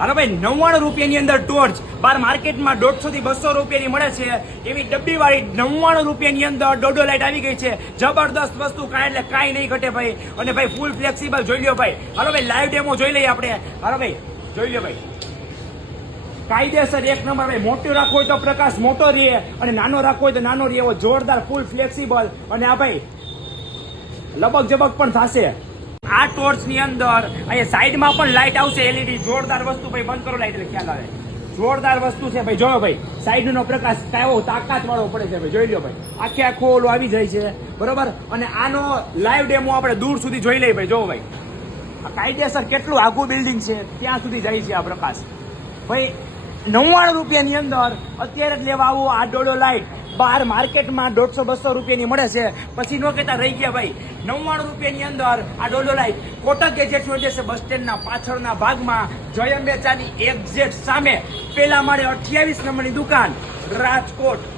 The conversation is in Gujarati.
હાલો ભાઈ 99 રૂપિયાની અંદર ટોર્ચ બાર માર્કેટમાં 150 થી 200 રૂપિયાની મળે છે એવી ડબ્બીવાળી 99 રૂપિયાની અંદર ડોડો લાઈટ આવી ગઈ છે જબરદસ્ત વસ્તુ કાંઈ એટલે કાંઈ નહીં ઘટે ભાઈ અને ભાઈ ફૂલ ફ્લેક્સિબલ જોઈ લ્યો ભાઈ હાલો ભાઈ લાઈવ ડેમો જોઈ લઈએ આપણે હાલો ભાઈ જોઈ લ્યો ભાઈ કાયદેસર એક નંબર ભાઈ મોટો રાખવો હોય તો પ્રકાશ મોટો રહે અને નાનો રાખવો હોય તો નાનો રહે એવો જોરદાર ફૂલ ફ્લેક્સિબલ અને આ ભાઈ લબક જબક પણ થશે આ ટોર્ચ ની અંદર અહીંયા સાઈડમાં પણ લાઈટ આવશે એલઈડી જોરદાર વસ્તુ ભાઈ બંધ કરો લાઈટ એટલે ખ્યાલ આવે જોરદાર વસ્તુ છે ભાઈ જોયો ભાઈ સાઈડ નો પ્રકાશ કેવો તાકાત વાળો પડે છે ભાઈ જોઈ લ્યો ભાઈ આખે આખો ઓલું આવી જાય છે બરોબર અને આનો લાઈવ ડેમો આપણે દૂર સુધી જોઈ લઈએ ભાઈ જોવો ભાઈ આ કાયદેસર કેટલું આખું બિલ્ડિંગ છે ત્યાં સુધી જાય છે આ પ્રકાશ ભાઈ 99 રૂપિયાની અંદર અત્યારે જ લેવા આવો આ ડોડો લાઈટ બહાર માર્કેટમાં 150-200 રૂપિયાની મળે છે પછી નો કહેતા રહી ગયા ભાઈ 99 રૂપિયાની અંદર આ ડોડો લાઈટ કોટક ગેજેટ નો જે છે બસ સ્ટેન્ડના પાછળના ભાગમાં જયંબે ચાની એક્ઝેક્ટ સામે પેલા માળે 28 નંબરની દુકાન રાજકોટ